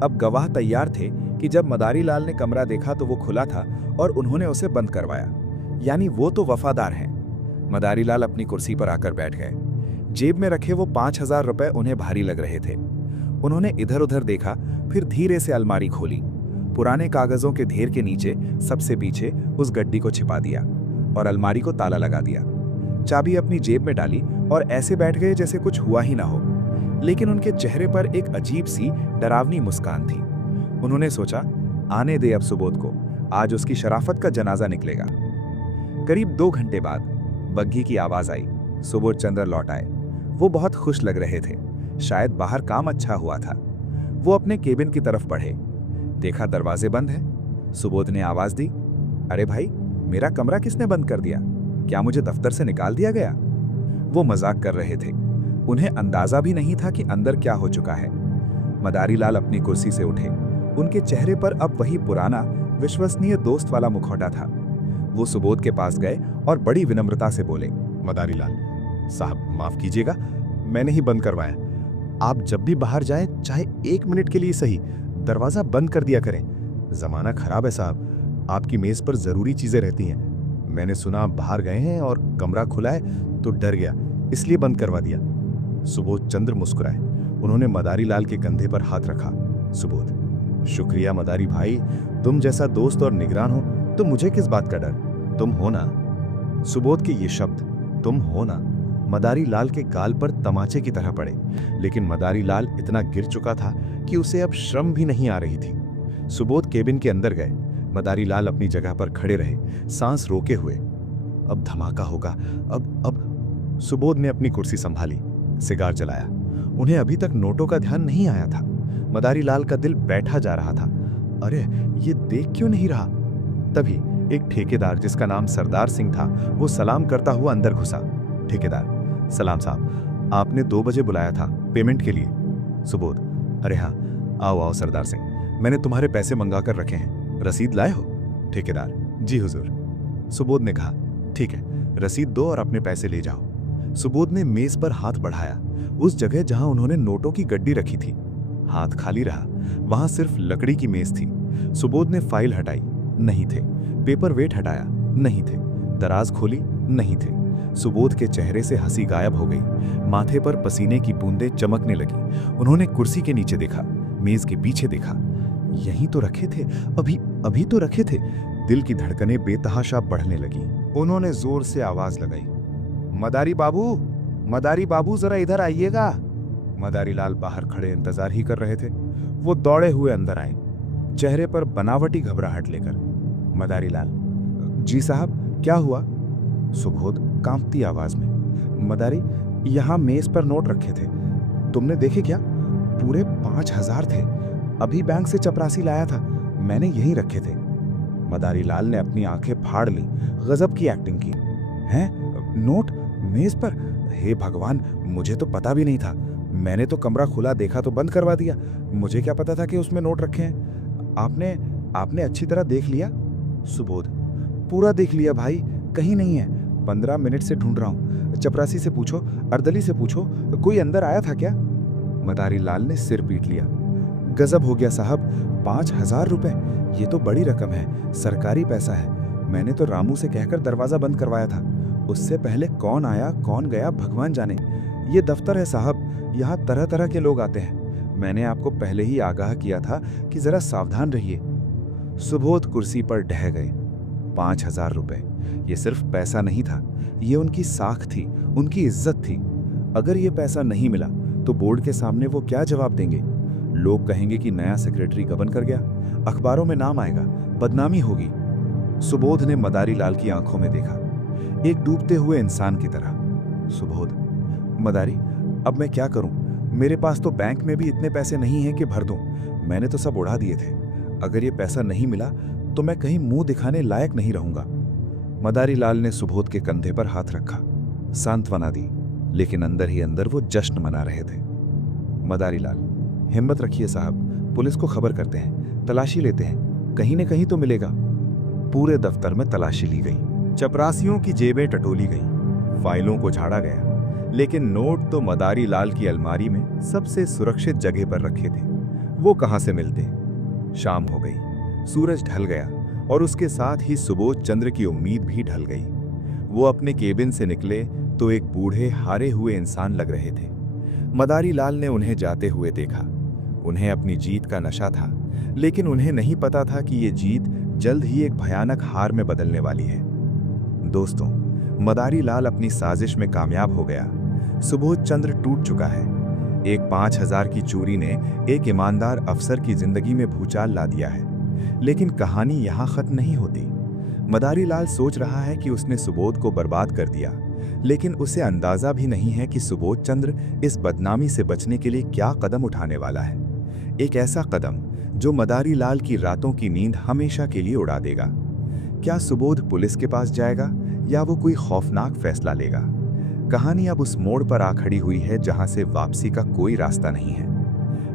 अब गवाह तैयार थे कि जब मदारी लाल ने कमरा देखा तो वो खुला था और उन्होंने उसे बंद करवाया, यानी वो तो वफादार हैं। मदारी लाल अपनी कुर्सी पर आकर बैठ गए। जेब में रखे वो 5,000 रुपए उन्हें भारी लग रहे थे। उन्होंने इधर उधर देखा, फिर धीरे से अलमारी खोली। पुराने कागजों के ढेर के नीचे सबसे पीछे उस गड्डी को छिपा दिया और अलमारी को ताला लगा दिया। चाबी अपनी जेब में डाली और ऐसे बैठ गए जैसे कुछ हुआ ही ना हो। लेकिन उनके चेहरे पर एक अजीब सी डरावनी मुस्कान थी। उन्होंने सोचा, आने दे अब सुबोध को, आज उसकी शराफत का जनाजा निकलेगा। करीब 2 घंटे बाद बग्घी की आवाज आई। सुबोध चंद्र लौट आए। वो बहुत खुश लग रहे थे। शायद बाहर काम अच्छा हुआ था। वो अपने केबिन की तरफ बढ़े। देखा दरवाजे बंद हैं। सुबोध ने आवाज दी, अरे भाई, मेरा कमरा किसने बंद कर दिया? क्या मुझे दफ्तर से निकाल दिया गया? वो मजाक कर रहे थे। उन्हें अंदाजा भी नहीं था कि अंदर क्या हो चुका है। मदारी लाल अपनी कुर्सी से उठे। उनके चेहरे पर अब वही पुराना विश्वसनीय दोस्त वाला मुखौटा था। वो सुबोध के पास गए और बड़ी विनम्रता से बोले, मदारी लाल साहब, माफ कीजिएगा, मैंने ही बंद करवाया। आप जब भी बाहर जाएं, चाहे 1 मिनट के लिए सही, दरवाजा बंद कर दिया करें। जमाना खराब है साहब, आपकी मेज पर जरूरी चीजें रहती हैं। मैंने सुना आप बाहर गए हैं और कमरा खुला है तो डर गया, इसलिए बंद करवा दिया। सुबोध चंद्र मुस्कुराए। उन्होंने मदारी लाल के कंधे पर हाथ रखा। सुबोध, शुक्रिया मदारी भाई, तुम जैसा दोस्त और निगरान हो तो मुझे किस बात का डर? तुम हो ना। सुबोध के ये शब्द, तुम हो ना, मदारी लाल के गाल पर तमाचे की तरह पड़े। लेकिन मदारी लाल इतना गिर चुका था कि उसे अब शर्म भी नहीं आ रही थी। सुबोध केबिन के अंदर गए। मदारी लाल अपनी जगह पर खड़े रहे, सांस रोके हुए। अब धमाका होगा, अब सुबोध ने अपनी कुर्सी संभाली, सिगार जलाया। उन्हें अभी तक नोटों का ध्यान नहीं आया था। मदारी लाल का दिल बैठा जा रहा था। अरे, ये देख क्यों नहीं रहा? तभी एक ठेकेदार जिसका नाम सरदार सिंह था, वो सलाम करता हुआ अंदर घुसा। ठेकेदार, सलाम साहब, आपने 2 बजे बुलाया था पेमेंट के लिए। सुबोध, अरे हाँ, आओ आओ सरदार सिंह, मैंने तुम्हारे पैसे मंगा कर रखे हैं, रसीद लाए हो? ठेकेदार, जी हुजूर। सुबोध ने कहा, ठीक है, रसीद दो और अपने पैसे ले जाओ। सुबोध ने मेज पर हाथ बढ़ाया, उस जगह जहां उन्होंने नोटों की गड्डी रखी थी। हाथ खाली रहा, वहां सिर्फ लकड़ी की मेज थी। सुबोध ने फाइल हटाई, नहीं थे। पेपर वेट हटाया, नहीं थे। दराज खोली, नहीं थे। सुबोध के चेहरे से हंसी गायब हो गई। माथे पर पसीने की बूंदें चमकने लगी। उन्होंने कुर्सी के नीचे देखा, मेज के पीछे देखा। यहीं तो रखे थे, अभी तो रखे थे। दिल की धड़कनें बेतहाशा बढ़ने लगी। उन्होंने जोर से आवाज लगाई, मदारी बाबू, जरा इधर आइएगा। मदारी लाल बाहर खड़े इंतजार ही कर रहे थे। वो दौड़े हुए अंदर आए, चेहरे पर बनावटी घबराहट लेकर। मदारी लाल, जी साहब, क्या हुआ? सुबोध कांपती आवाज में, मदारी, यहां मेज पर नोट रखे थे, तुमने देखे क्या? पूरे 5,000 थे। अभी बैंक से चपरासी लाया था, मैंने यहीं रखे थे। मदारी लाल ने अपनी आंखें फाड़ ली, गजब की एक्टिंग की। हैं? नोट मेज पर? हे भगवान, मुझे तो पता भी नहीं था। मैंने तो कमरा खुला देखा तो बंद करवा दिया। मुझे क्या पता था कि उसमें नोट रखे हैं। आपने अच्छी तरह देख लिया? सुबोध, पूरा देख लिया भाई, कहीं नहीं है। 15 मिनट से ढूंढ रहा हूं। चपरासी से पूछो, अर्दली से पूछो, कोई अंदर आया था क्या? मदारी लाल ने सिर पीट लिया। गजब हो गया साहब, 5,000 रुपए, ये तो बड़ी रकम है, सरकारी पैसा है। मैंने तो रामू से कहकर दरवाजा बंद करवाया था। उससे पहले कौन आया कौन गया भगवान जाने। ये दफ्तर है साहब, यहाँ तरह तरह के लोग आते हैं। मैंने आपको पहले ही आगाह किया था कि जरा सावधान रहिए। सुबोध कुर्सी पर ढह गए। 5,000 रुपए, ये सिर्फ पैसा नहीं था, ये उनकी साख थी, उनकी इज्जत थी। अगर ये पैसा नहीं मिला तो बोर्ड के सामने वो क्या जवाब देंगे? लोग कहेंगे कि नया सेक्रेटरी गबन कर गया, अखबारों में नाम आएगा, बदनामी होगी। सुबोध ने मदारी लाल की आंखों में देखा, एक डूबते हुए इंसान की तरह। सुबोध, मदारी, अब मैं क्या करूं? मेरे पास तो बैंक में भी इतने पैसे नहीं हैं कि भर दूं। मैंने तो सब उड़ा दिए थे। अगर ये पैसा नहीं मिला तो मैं कहीं मुंह दिखाने लायक नहीं रहूंगा। मदारी लाल ने सुबोध के कंधे पर हाथ रखा, सांत्वना दी, लेकिन अंदर ही अंदर वो जश्न मना रहे थे। मदारी लाल, हिम्मत रखिए साहब, पुलिस को खबर करते हैं, तलाशी लेते हैं, कहीं न कहीं तो मिलेगा। पूरे दफ्तर में तलाशी ली गई, चपरासियों की जेबें टटोली गई, फाइलों को झाड़ा गया, लेकिन नोट तो मदारी लाल की अलमारी में सबसे सुरक्षित जगह पर रखे थे। वो कहां से मिलते? शाम हो गई, सूरज ढल गया और उसके साथ ही सुबोध चंद्र की उम्मीद भी ढल गई। वो अपने केबिन से निकले तो एक बूढ़े हारे हुए इंसान लग रहे थे। मदारी लाल ने उन्हें जाते हुए देखा। उन्हें अपनी जीत का नशा था, लेकिन उन्हें नहीं पता था कि ये जीत जल्द ही एक भयानक हार में बदलने वाली है। दोस्तों, मदारी लाल अपनी साजिश में कामयाब हो गया। सुबोध चंद्र टूट चुका है। एक 5,000 की चोरी ने एक ईमानदार अफसर की जिंदगी में भूचाल ला दिया है। लेकिन कहानी यहां खत्म नहीं होती। मदारी लाल सोच रहा है कि उसने सुबोध को बर्बाद कर दिया, लेकिन उसे अंदाजा भी नहीं है कि सुबोध चंद्र इस बदनामी से बचने के लिए क्या कदम उठाने वाला है। एक ऐसा कदम जो मदारी लाल की रातों की नींद हमेशा के लिए उड़ा देगा। क्या सुबोध पुलिस के पास जाएगा या वो कोई खौफनाक फैसला लेगा? कहानी अब उस मोड़ पर आ खड़ी हुई है जहां से वापसी का कोई रास्ता नहीं है।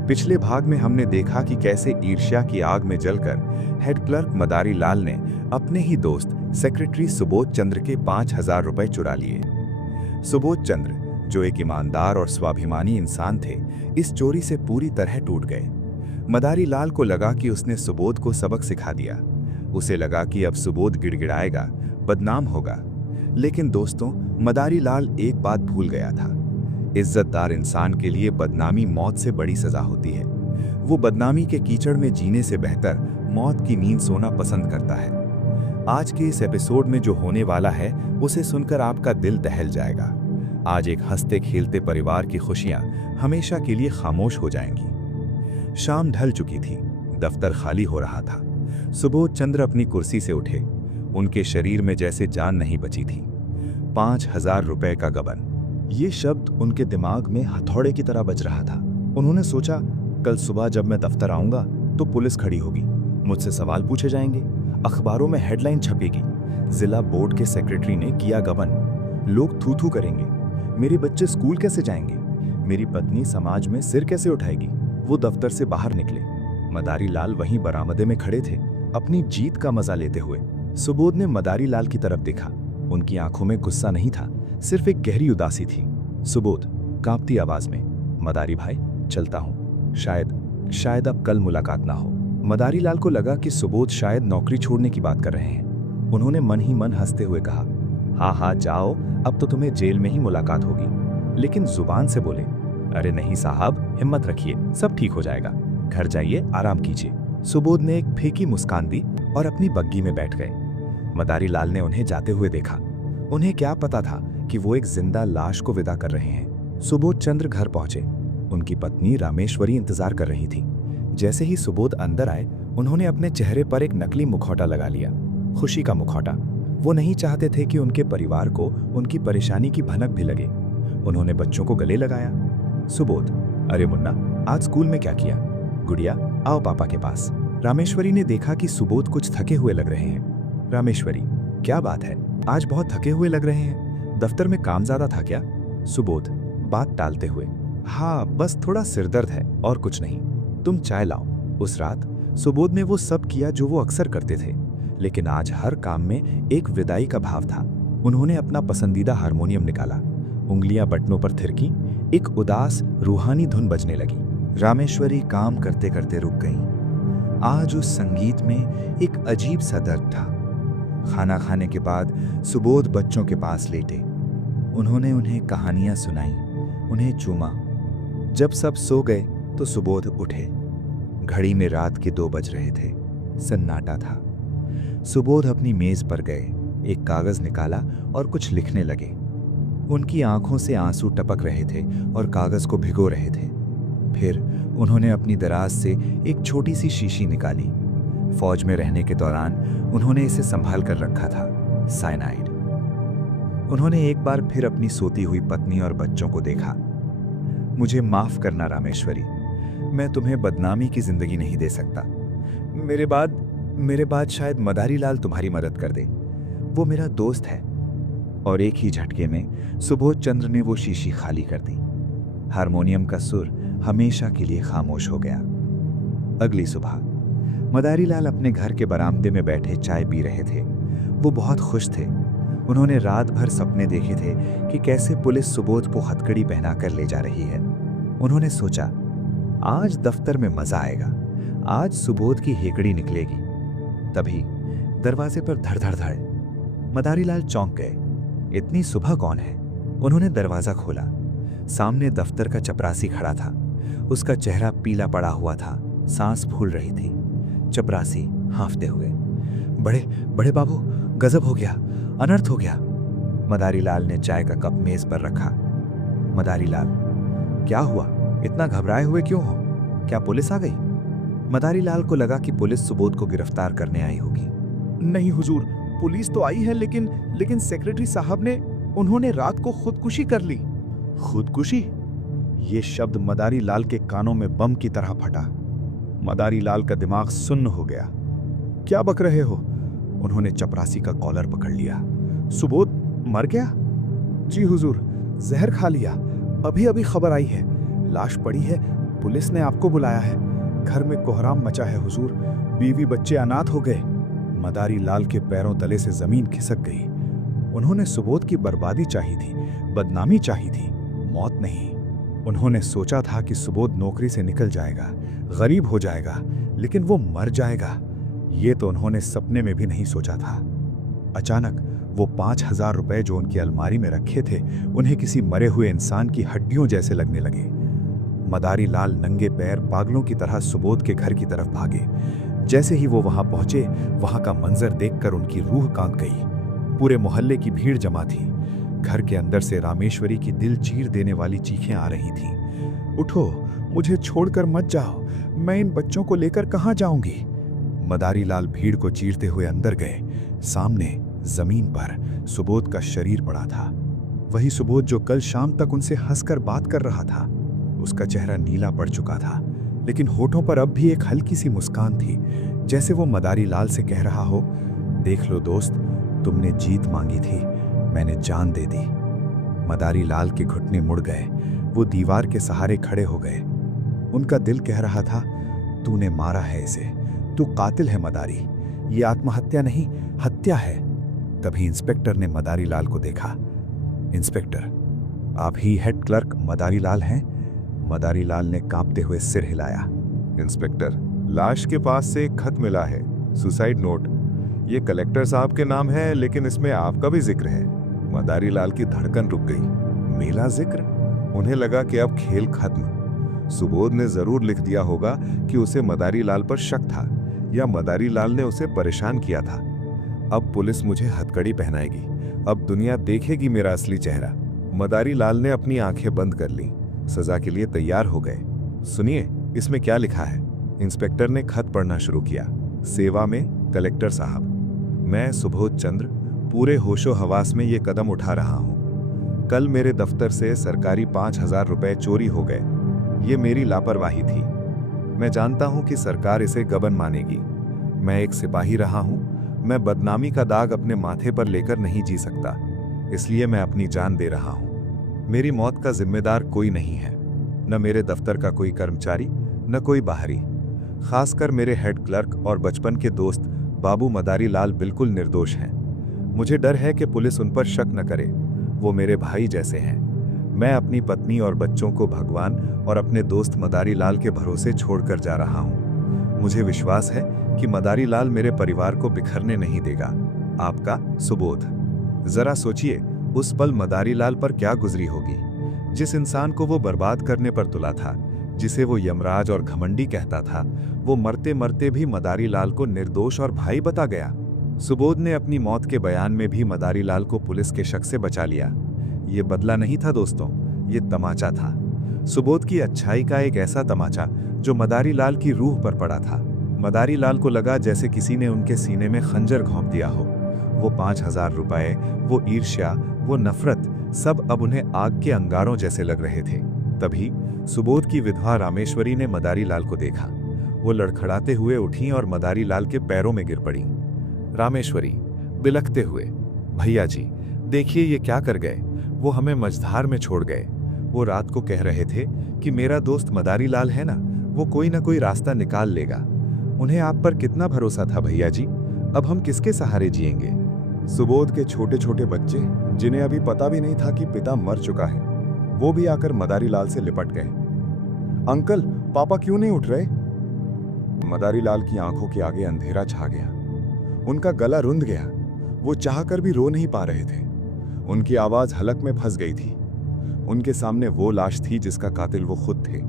पिछले भाग में हमने देखा कि कैसे ईर्ष्या की आग में जलकर हेड क्लर्क मदारी लाल ने अपने ही दोस्त सेक्रेटरी सुबोध चंद्र के 5,000 रुपए चुरा लिए। सुबोध चंद्र, जो एक ईमानदार और स्वाभिमानी इंसान थे, इस चोरी से पूरी तरह टूट गए। मदारी लाल को लगा कि उसने सुबोध को सबक सिखा दिया। उसे लगा कि अब सुबोध गिड़गिड़ाएगा, बदनाम होगा। लेकिन दोस्तों, मदारी लाल एक बात भूल गया था। इज्जतदार इंसान के लिए बदनामी मौत से बड़ी सजा होती है। वो बदनामी के कीचड़ में जीने से बेहतर मौत की नींद सोना पसंद करता है। आज के इस एपिसोड में जो होने वाला है, उसे सुनकर आपका दिल दहल जाएगा। आज एक हंसते खेलते परिवार की खुशियां हमेशा के लिए खामोश हो जाएंगी। शाम ढल चुकी थी, दफ्तर खाली हो रहा था। सुबोध चंद्र अपनी कुर्सी से उठे। उनके शरीर में जैसे जान नहीं बची थी। 5,000 रुपए का गबन, ये शब्द उनके दिमाग में हथौड़े की तरह बज रहा था। उन्होंने सोचा, कल सुबह जब मैं दफ्तर आऊंगा तो पुलिस खड़ी होगी, मुझसे सवाल पूछे जाएंगे, अखबारों में हेडलाइन छपेगी, जिला बोर्ड के सेक्रेटरी ने किया गबन। लोग थू थू करेंगे। मेरे बच्चे स्कूल कैसे जाएंगे? मेरी पत्नी समाज में सिर कैसे उठाएगी? वो दफ्तर से बाहर निकले। मदारी लाल वहीं बरामदे में खड़े थे, अपनी जीत का मजा लेते हुए। सुबोध ने मदारी लाल की तरफ देखा। उनकी आंखों में गुस्सा नहीं था, सिर्फ एक गहरी उदासी थी। सुबोध कांपती आवाज में, मदारी भाई, चलता हूं, शायद अब कल मुलाकात ना हो। मदारी लाल को लगा कि सुबोध शायद नौकरी छोड़ने की बात कर रहे हैं। उन्होंने मन ही मन हंसते हुए कहा, हाँ हाँ जाओ, अब तो तुम्हें जेल में ही मुलाकात होगी। लेकिन जुबान से बोले, अरे नहीं साहब, हिम्मत रखिए, सब ठीक हो जाएगा, घर जाइए, आराम कीजिए। सुबोध ने एक फीकी मुस्कान दी और अपनी बग्गी में बैठ गए। मदारी लाल ने उन्हें जाते हुए देखा। उन्हें क्या पता था कि वो एक जिंदा लाश को विदा कर रहे हैं। सुबोध चंद्र घर पहुंचे। उनकी पत्नी रामेश्वरी इंतजार कर रही थी। जैसे ही सुबोध अंदर आए, उन्होंने अपने चेहरे पर एक नकली मुखौटा लगा लिया, खुशी का मुखौटा। वो नहीं चाहते थे कि उनके परिवार को उनकी परेशानी की भनक भी लगे। उन्होंने बच्चों को गले लगाया। सुबोध, अरे मुन्ना, आज स्कूल में क्या किया? गुड़िया, आओ पापा के पास। रामेश्वरी ने देखा कि सुबोध कुछ थके हुए लग रहे हैं। रामेश्वरी, क्या बात है, आज बहुत थके हुए लग रहे हैं, दफ्तर में काम ज्यादा था क्या? सुबोध बात टालते हुए, हाँ बस थोड़ा सिरदर्द है और कुछ नहीं, तुम चाय लाओ। उस रात सुबोध ने वो सब किया जो वो अक्सर करते थे, लेकिन आज हर काम में एक विदाई का भाव था। उन्होंने अपना पसंदीदा हारमोनियम निकाला, उंगलियां बटनों पर थिरकी, एक उदास रूहानी धुन बजने लगी। रामेश्वरी काम करते करते रुक गईं। आज उस संगीत में एक अजीब सा दर्द था। खाना खाने के बाद सुबोध बच्चों के पास लेटे। उन्होंने उन्हें कहानियां सुनाई, उन्हें चूमा। जब सब सो गए तो सुबोध उठे। घड़ी में रात के 2 बज रहे थे। सन्नाटा था। सुबोध अपनी मेज पर गए, एक कागज निकाला और कुछ लिखने लगे। उनकी आंखों से आंसू टपक रहे थे और कागज को भिगो रहे थे। फिर उन्होंने अपनी दराज से एक छोटी सी शीशी निकाली। फौज में रहने के दौरान उन्होंने इसे संभाल कर रखा था, साइनाइड। उन्होंने एक बार फिर अपनी सोती हुई पत्नी और बच्चों को देखा। मुझे माफ करना रामेश्वरी, मैं तुम्हें बदनामी की जिंदगी नहीं दे सकता। मेरे बाद शायद मदारी लाल तुम्हारी मदद कर दे। वो मेरा दोस्त है। और एक ही झटके में सुबोध चंद्र ने वो शीशी खाली कर दी। हारमोनियम का सुर हमेशा के लिए खामोश हो गया। अगली सुबह मदारी लाल अपने घर के बरामदे में बैठे चाय पी रहे थे। वो बहुत खुश थे। उन्होंने रात भर सपने देखे थे कि कैसे पुलिस सुबोध को हथकड़ी पहनाकर ले जा रही है। उन्होंने सोचा, आज दफ्तर में मजा आएगा, आज सुबोध की हेकड़ी निकलेगी। तभी दरवाजे पर धड़ धड़ धड़। मदारी लाल चौंक गए। इतनी सुबह कौन है? उन्होंने दरवाजा खोला। सामने दफ्तर का चपरासी खड़ा था। उसका चेहरा पीला पड़ा हुआ था, सांस फूल रही थी। चपरासी हांफते हुए, बड़े बाबू, गजब हो गया, अनर्थ हो गया। मदारी लाल ने चाय का कप मेज पर रखा। मदारी लाल, क्या हुआ? इतना घबराए हुए क्यों हो? क्या पुलिस आ गई? मदारी लाल को लगा कि पुलिस सुबोध को गिरफ्तार करने आई होगी। नहीं हुजूर, पुलिस तो आई है, लेकिन सेक्रेटरी साहब ने उन्होंने रात को खुदकुशी कर ली। खुदकुशी? ये शब्द मदारी लाल के कानों में बम की तरह फटा। मदारी लाल का दिमाग सुन्न हो गया। क्या बक रहे हो? उन्होंने चपरासी का कॉलर पकड़ लिया। सुबोध मर गया? जी हुजूर, जहर खा लिया। अभी खबर आई है, लाश पड़ी है। पुलिस ने आपको बुलाया है। घर में कोहराम मचा है हुजूर, बीवी बच्चे अनाथ हो गए। मदारी लाल के पैरों तले से जमीन खिसक गई। उन्होंने सुबोध की बर्बादी चाही थी, बदनामी चाही थी, मौत नहीं। उन्होंने सोचा था कि सुबोध नौकरी से निकल जाएगा, गरीब हो जाएगा, लेकिन वो मर जाएगा, ये तो उन्होंने सपने में भी नहीं सोचा था। अचानक वो 5,000 रुपए जो उनकी अलमारी में रखे थे, उन्हें किसी मरे हुए इंसान की हड्डियों जैसे लगने लगे। मदारी लाल नंगे पैर पागलों की तरह सुबोध के घर की तरफ भागे। जैसे ही वो वहां पहुंचे, वहां का मंजर देखकर उनकी रूह कांप गई। पूरे मोहल्ले की भीड़ जमा थी। घर के अंदर से रामेश्वरी की दिल चीर देने वाली चीखें आ रही थीं। उठो, मुझे छोड़कर मत जाओ, मैं इन बच्चों को लेकर कहां जाऊंगी? मदारी लाल भीड़ को चीरते हुए अंदर गए। सामने जमीन पर सुबोध का शरीर पड़ा था। वही सुबोध जो कल शाम तक उनसे हंसकर बात कर रहा था। उसका चेहरा नीला पड़ चुका था, लेकिन होठों पर अब भी एक हल्की सी मुस्कान थी, जैसे वो मदारी लाल से कह रहा हो, देख लो दोस्त, तुमने जीत मांगी थी, मैंने जान दे दी। मदारी लाल के घुटने मुड़ गए। वो दीवार के सहारे खड़े हो गए। उनका दिल कह रहा था, तूने मारा है इसे, तू कातिल है मदारी, ये आत्महत्या नहीं, हत्या है। तभी इंस्पेक्टर ने मदारी लाल को देखा। इंस्पेक्टर, आप ही हेड क्लर्क मदारी लाल हैं? मदारी लाल ने कांपते हुए सिर हिलाया। इंस्पेक्टर, लाश के पास से एक खत मिला है, सुसाइड नोट। ये कलेक्टर साहब के नाम है, लेकिन इसमें आपका भी जिक्र है। मदारी लाल की धड़कन रुक गई। मेरा जिक्र? उन्हें लगा कि अब खेल खत्म। सुबोध ने जरूर लिख दिया होगा कि उसे मदारी लाल पर शक था, या मदारी लाल ने उसे परेशान किया था। अब पुलिस मुझे हथकड़ी पहनाएगी, अब दुनिया देखेगी मेरा असली चेहरा। मदारी लाल ने अपनी आंखें बंद कर ली, सजा के लिए तैयार हो गए। सुनिए, इसमें क्या लिखा है? इंस्पेक्टर ने खत पढ़ना शुरू किया। सेवा में कलेक्टर साहब, मैं सुबोध चंद्र पूरे होशो हवास में ये कदम उठा रहा हूँ। कल मेरे दफ्तर से सरकारी 5,000 रुपए चोरी हो गए। ये मेरी लापरवाही थी। मैं जानता हूँ कि सरकार इसे गबन मानेगी। मैं एक सिपाही रहा हूँ, मैं बदनामी का दाग अपने माथे पर लेकर नहीं जी सकता, इसलिए मैं अपनी जान दे रहा हूँ। मेरी मौत का जिम्मेदार कोई नहीं है, न मेरे दफ्तर का कोई कर्मचारी, न कोई बाहरी। खासकर मेरे हेड क्लर्क और बचपन के दोस्त बाबू मदारी लाल बिल्कुल निर्दोष हैं। मुझे डर है कि पुलिस उन पर शक न करे, वो मेरे भाई जैसे हैं। मैं अपनी पत्नी और बच्चों को भगवान और अपने दोस्त मदारी लाल के भरोसे छोड़कर जा रहा हूँ। मुझे विश्वास है कि मदारी लाल मेरे परिवार को बिखरने नहीं देगा। आपका सुबोध। जरा सोचिए, उस पल मदारी लाल पर क्या गुजरी होगी। जिस इंसान को वो बर्बाद करने पर तुला था, जिसे वो यमराज और घमंडी कहता था, वो मरते मरते भी मदारी लाल को निर्दोष और भाई बता गया। सुबोध ने अपनी मौत के बयान में भी मदारी लाल को पुलिस के शक से बचा लिया। ये बदला नहीं था दोस्तों, ये तमाचा था। सुबोध की अच्छाई का एक ऐसा तमाचा जो मदारी लाल की रूह पर पड़ा था। मदारी लाल को लगा जैसे किसी ने उनके सीने में खंजर घोंप दिया हो। वो 5,000 रुपए, वो ईर्ष्या, वो नफरत, सब अब उन्हें आग के अंगारों जैसे लग रहे थे। तभी सुबोध की विधवा रामेश्वरी ने मदारी लाल को देखा। वो लड़खड़ाते हुए उठी और मदारी लाल के पैरों में गिर पड़ी। रामेश्वरी बिलखते हुए, भैया जी देखिए ये क्या कर गए, वो हमें मझधार में छोड़ गए। वो रात को कह रहे थे कि मेरा दोस्त मदारी लाल है ना, वो कोई ना कोई रास्ता निकाल लेगा। उन्हें आप पर कितना भरोसा था भैया जी, अब हम किसके सहारे जिएंगे। सुबोध के छोटे छोटे बच्चे, जिन्हें अभी पता भी नहीं था कि पिता मर चुका है, वो भी आकर मदारी लाल से लिपट गए। अंकल, पापा क्यों नहीं उठ रहे? मदारी लाल की आंखों के आगे अंधेरा छा गया। उनका गला रुंध गया। वो चाहकर भी रो नहीं पा रहे थे। उनकी आवाज हलक में फंस गई थी। उनके सामने वो लाश थी जिसका कातिल वो खुद थे,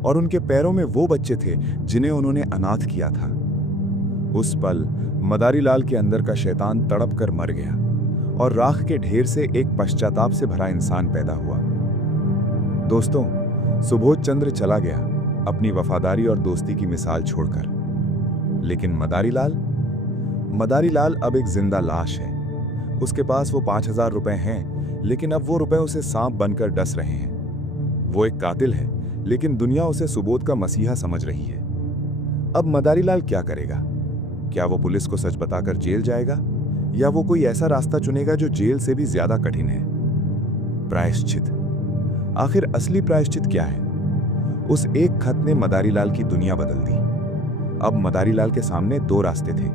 और उनके पैरों में वो बच्चे थे जिन्हें उन्होंने अनाथ किया था। उस पल मदारी लाल के अंदर का शैतान तड़प कर मर गया और राख के ढेर से एक पश्चाताप से भरा इंसान पैदा हुआ। दोस्तों, सुबोध चंद्र चला गया अपनी वफादारी और दोस्ती की मिसाल छोड़कर। लेकिन मदारी लाल अब एक जिंदा लाश है। उसके पास वो 5,000 रुपए हैं, लेकिन अब वो रुपए उसे सांप बनकर डस रहे हैं। वो एक कातिल है, लेकिन दुनिया उसे सुबोध का मसीहा समझ रही है। अब मदारी लाल क्या करेगा? क्या वो पुलिस को सच बताकर जेल जाएगा, या वो कोई ऐसा रास्ता चुनेगा जो जेल से भी ज्यादा कठिन है? प्रायश्चित। आखिर असली प्रायश्चित क्या है? उस एक खत ने मदारी लाल की दुनिया बदल दी। अब मदारी लाल के सामने दो रास्ते थे।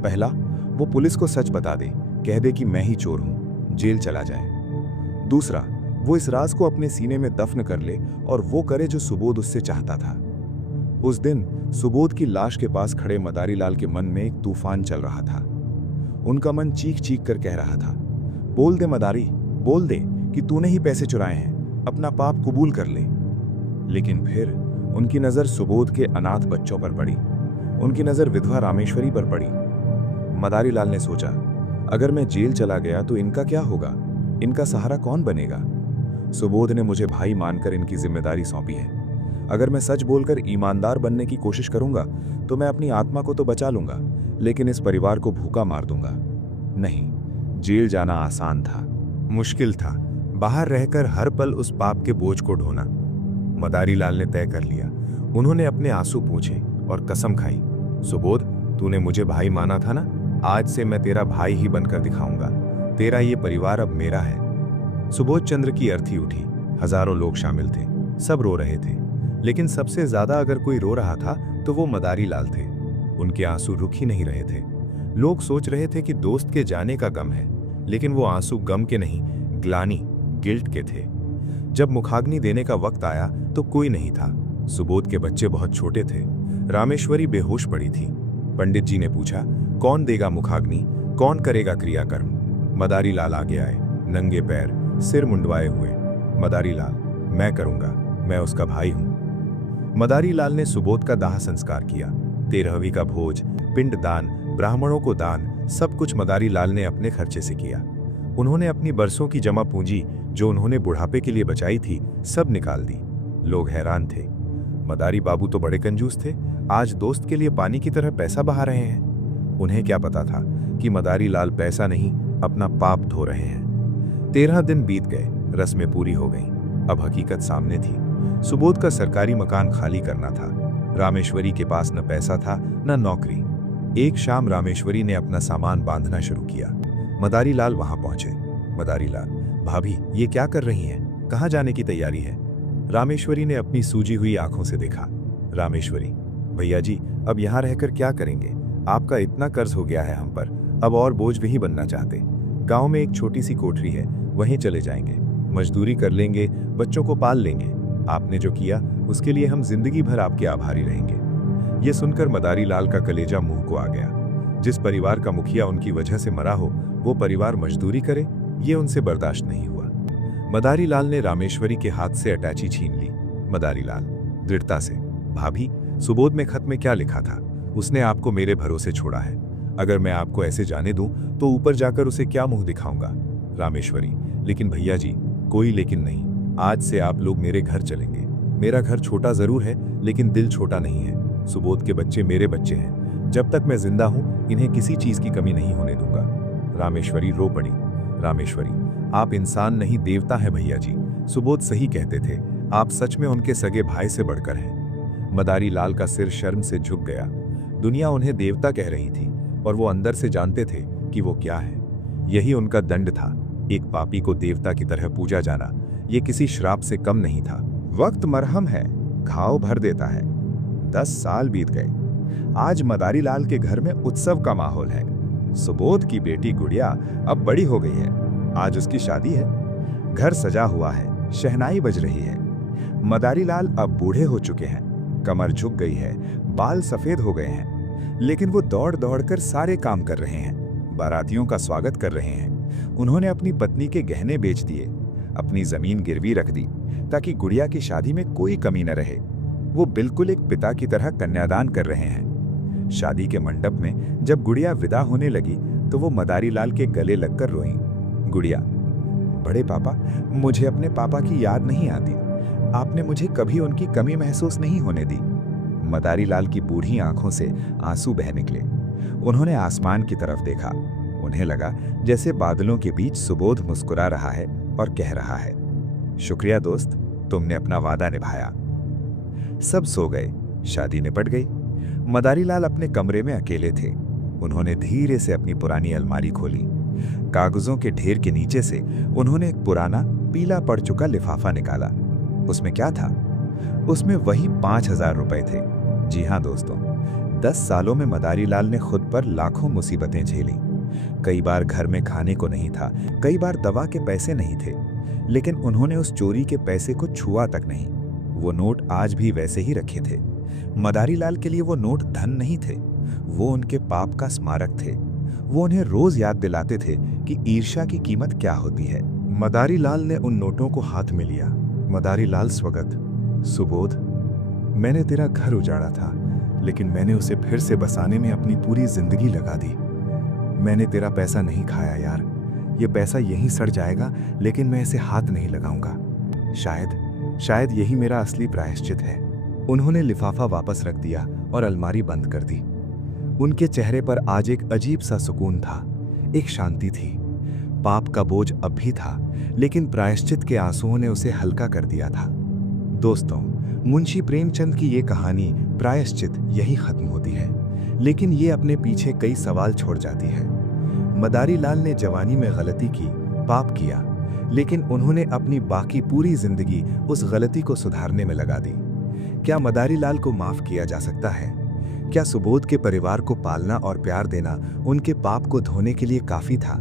पहला, वो पुलिस को सच बता दे, कह दे कि मैं ही चोर हूं, जेल चला जाए। दूसरा, वो इस राज को अपने सीने में दफन कर ले और वो करे जो सुबोध उससे चाहता था। उस दिन सुबोध की लाश के पास खड़े मदारी लाल के मन में एक तूफान चल रहा था। उनका मन चीख चीख कर कह रहा था, बोल दे मदारी, बोल दे कि तूने ही पैसे चुराए हैं, अपना पाप कबूल कर ले। लेकिन फिर उनकी नजर सुबोध के अनाथ बच्चों पर पड़ी। उनकी नजर विधवा रामेश्वरी पर पड़ी। मदारी लाल ने सोचा, अगर मैं जेल चला गया तो इनका क्या होगा? इनका सहारा कौन बनेगा? सुबोध ने मुझे भाई मानकर इनकी जिम्मेदारी सौंपी है। अगर मैं सच बोलकर ईमानदार बनने की कोशिश करूंगा तो मैं अपनी आत्मा को तो बचा लूंगा, लेकिन इस परिवार को भूखा मार दूंगा। नहीं, जेल जाना आसान था, मुश्किल था बाहर रहकर हर पल उस पाप के बोझ को ढोना। मदारी लाल ने तय कर लिया। उन्होंने अपने आंसू पूछे और कसम खाई, सुबोध, तूने मुझे भाई माना था ना, आज से मैं तेरा भाई ही बनकर दिखाऊंगा। तेरा ये परिवार अब मेरा है। सुबोध चंद्र की अर्थी उठी। हजारों लोग शामिल थे, सब रो रहे थे, लेकिन सबसे ज्यादा अगर कोई रो रहा था तो वो मदारी लाल थे। उनके आंसू रुक ही नहीं रहे थे। लोग सोच रहे थे कि दोस्त के जाने का गम है, लेकिन वो आंसू गम के नहीं, ग्लानि, गिल्ट के थे। जब मुखाग्नि देने का वक्त आया तो कोई नहीं था। सुबोध के बच्चे बहुत छोटे थे। रामेश्वरी बेहोश पड़ी थी। पंडित जी ने पूछा, कौन देगा मुखाग्नि, कौन करेगा क्रियाकर्म? मदारी लाल आगे आए, नंगे पैर, सिर मुंडवाए हुए। मदारी लाल, मैं करूंगा, मैं उसका भाई हूं। मदारी लाल ने सुबोध का दाह संस्कार किया। 13वीं का भोज, पिंडदान, ब्राह्मणों को दान, सब कुछ मदारी लाल ने अपने खर्चे से किया। उन्होंने अपनी बरसों की जमा पूंजी, जो उन्होंने बुढ़ापे के लिए बचाई थी, सब निकाल दी। लोग हैरान थे। मदारी बाबू तो बड़े कंजूस थे, आज दोस्त के लिए पानी की तरह पैसा बहा रहे हैं। उन्हें क्या पता था कि मदारी लाल पैसा नहीं, अपना पाप धो रहे हैं। 13 दिन बीत गए, रस्में पूरी हो गईं। अब हकीकत सामने थी। सुबोध का सरकारी मकान खाली करना था। रामेश्वरी के पास न पैसा था न नौकरी। एक शाम रामेश्वरी ने अपना सामान बांधना शुरू किया। मदारी लाल वहां पहुंचे। मदारी लाल, भाभी ये क्या कर रही हैं? कहाँ जाने की तैयारी है? रामेश्वरी ने अपनी सूजी हुई आंखों से देखा। रामेश्वरी, भैया जी अब यहाँ रहकर क्या करेंगे? आपका इतना कर्ज हो गया है हम पर, अब और बोझ नहीं बनना चाहते। गांव में एक छोटी सी कोठरी है, वहीं चले जाएंगे, मजदूरी कर लेंगे, बच्चों को पाल लेंगे। आपने जो किया उसके लिए हम जिंदगी भर आपके आभारी रहेंगे। ये सुनकर मदारी लाल का कलेजा मुंह को आ गया। जिस परिवार का मुखिया उनकी वजह से मरा हो, वो परिवार मजदूरी करे, ये उनसे बर्दाश्त नहीं हुआ। मदारी लाल ने रामेश्वरी के हाथ से अटैची छीन ली। मदारी लाल, दृढ़ता से। भाभी, सुबोध में खत में क्या लिखा था? उसने आपको मेरे भरोसे छोड़ा है। अगर मैं आपको ऐसे जाने दूं तो ऊपर जाकर उसे क्या मुंह दिखाऊंगा? रामेश्वरी, लेकिन भैया जी, कोई लेकिन नहीं। आज से आप लोग मेरे घर चलेंगे। मेरा घर छोटा जरूर है, लेकिन दिल छोटा नहीं है। सुबोध के बच्चे मेरे बच्चे हैं। जब तक मैं जिंदा हूं, इन्हें किसी चीज की कमी नहीं होने दूंगा। रामेश्वरी रो पड़ी। रामेश्वरी, आप इंसान नहीं देवता हैं भैया जी। सुबोध सही कहते थे, आप सच में उनके सगे भाई से बढ़कर हैं। मदारी लाल का सिर शर्म से झुक गया। दुनिया उन्हें देवता कह रही थी और वो अंदर से जानते थे कि वो क्या है। यही उनका दंड था। एक पापी को देवता की तरह पूजा जाना, ये किसी श्राप से कम नहीं था। वक्त मरहम है, घाव भर देता है। 10 साल बीत गए। आज मदारी लाल के घर में उत्सव का माहौल है। सुबोध की बेटी गुड़िया अब बड़ी हो गई है। आज उसकी शादी है। घर सजा हुआ है, शहनाई बज रही है। मदारी लाल अब बूढ़े हो चुके हैं। कमर झुक गई है, बाल सफेद हो गए हैं, लेकिन वो दौड़ दौड़ कर सारे काम कर रहे हैं। बारातियों का स्वागत कर रहे हैं। उन्होंने अपनी पत्नी के गहने बेच दिए, अपनी जमीन गिरवी रख दी, ताकि गुड़िया की शादी में कोई कमी न रहे। वो बिल्कुल एक पिता की तरह कन्यादान कर रहे हैं। शादी के मंडप में जब गुड़िया विदा होने लगी तो वो मदारी लाल के गले लगकर रोईं। गुड़िया, बड़े पापा, मुझे अपने पापा की याद नहीं आती। आपने मुझे कभी उनकी कमी महसूस नहीं होने दी। मदारी लाल की बूढ़ी आंखों से आंसू बह निकले। उन्होंने आसमान की तरफ देखा। उन्हें लगा जैसे बादलों के बीच सुबोध मुस्कुरा रहा है और कह रहा है, शुक्रिया दोस्त, तुमने अपना वादा निभाया। सब सो गए। शादी निपट गई। मदारी लाल अपने कमरे में अकेले थे। उन्होंने धीरे से अपनी पुरानी अलमारी खोली। कागजों के ढेर के नीचे से उन्होंने एक पुराना पीला पड़ चुका लिफाफा निकाला। उसमें क्या था? उसमें वही 5,000 रुपए थे। जी हाँ दोस्तों, 10 सालों में मदारी लाल ने खुद पर लाखों मुसीबतें झेली। कई बार घर में खाने को नहीं था, कई बार दवा के पैसे नहीं थे, लेकिन उन्होंने उस चोरी के पैसे को छुआ तक नहीं। वो नोट आज भी वैसे ही रखे थे। मदारी लाल के लिए वो नोट धन नहीं थे, वो उनके पाप का स्मारक थे। वो उन्हें रोज याद दिलाते थे कि ईर्ष्या की कीमत क्या होती है। मदारी लाल ने उन नोटों को हाथ में लिया। मदारी लाल स्वगत। सुबोध, मैंने तेरा घर उजाड़ा था, लेकिन मैंने उसे फिर से बसाने में अपनी पूरी जिंदगी लगा दी। मैंने तेरा पैसा नहीं खाया यार। ये पैसा यहीं सड़ जाएगा, लेकिन मैं इसे हाथ नहीं लगाऊंगा। शायद यही मेरा असली प्रायश्चित है। उन्होंने लिफाफा वापस रख दिया और अलमारी बंद कर दी। उनके चेहरे पर आज एक अजीब सा सुकून था, एक शांति थी। पाप का बोझ अब भी था, लेकिन प्रायश्चित के आंसुओं ने उसे हल्का कर दिया था। दोस्तों, मुंशी प्रेमचंद की ये कहानी प्रायश्चित यही खत्म होती है, लेकिन ये अपने पीछे कई सवाल छोड़ जाती है। मदारी लाल ने जवानी में गलती की, पाप किया, लेकिन उन्होंने अपनी बाकी पूरी जिंदगी उस गलती को सुधारने में लगा दी। क्या मदारी लाल को माफ किया जा सकता है? क्या सुबोध के परिवार को पालना और प्यार देना उनके पाप को धोने के लिए काफी था?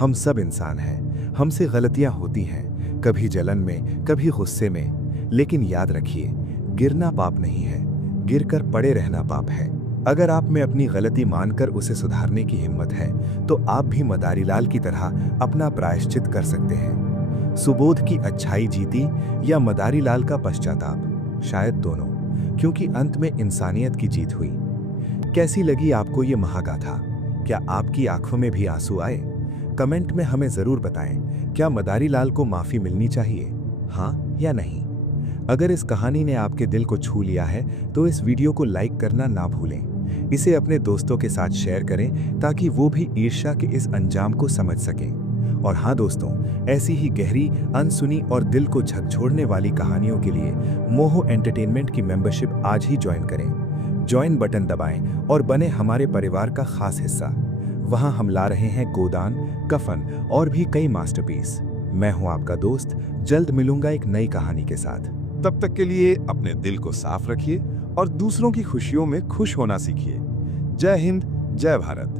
हम सब इंसान हैं, हमसे गलतियां होती हैं, कभी जलन में, कभी गुस्से में, लेकिन याद रखिए, गिरना पाप नहीं है, गिरकर पड़े रहना पाप है। अगर आप में अपनी गलती मानकर उसे सुधारने की हिम्मत है, तो आप भी मदारी लाल की तरह अपना प्रायश्चित कर सकते हैं। सुबोध की अच्छाई जीती या मदारी लाल का पश्चाताप? शायद दोनों, क्योंकि अंत में इंसानियत की जीत हुई। कैसी लगी आपको ये महागाथा? क्या आपकी आंखों में भी आंसू आए? कमेंट में हमें जरूर बताएं, क्या मदारी लाल को माफी मिलनी चाहिए, हाँ या नहीं? अगर इस कहानी ने आपके दिल को छू लिया है तो इस वीडियो को लाइक करना ना भूलें। इसे अपने दोस्तों के साथ शेयर करें ताकि वो भी ईर्ष्या के इस अंजाम को समझ सकें। और हाँ दोस्तों, ऐसी ही गहरी, अनसुनी और दिल को झकझोरने वाली कहानियों के लिए मोहो एंटरटेनमेंट की मेंबरशिप आज ही ज्वाइन करें। ज्वाइन बटन दबाएं और बने हमारे परिवार का खास हिस्सा। वहां हम ला रहे हैं गोदान, कफन और भी कई मास्टरपीस। मैं हूं आपका दोस्त, जल्द मिलूंगा एक नई कहानी के साथ। तब तक के लिए अपने दिल को साफ रखिए और दूसरों की खुशियों में खुश होना सीखिए। जय हिंद, जय भारत।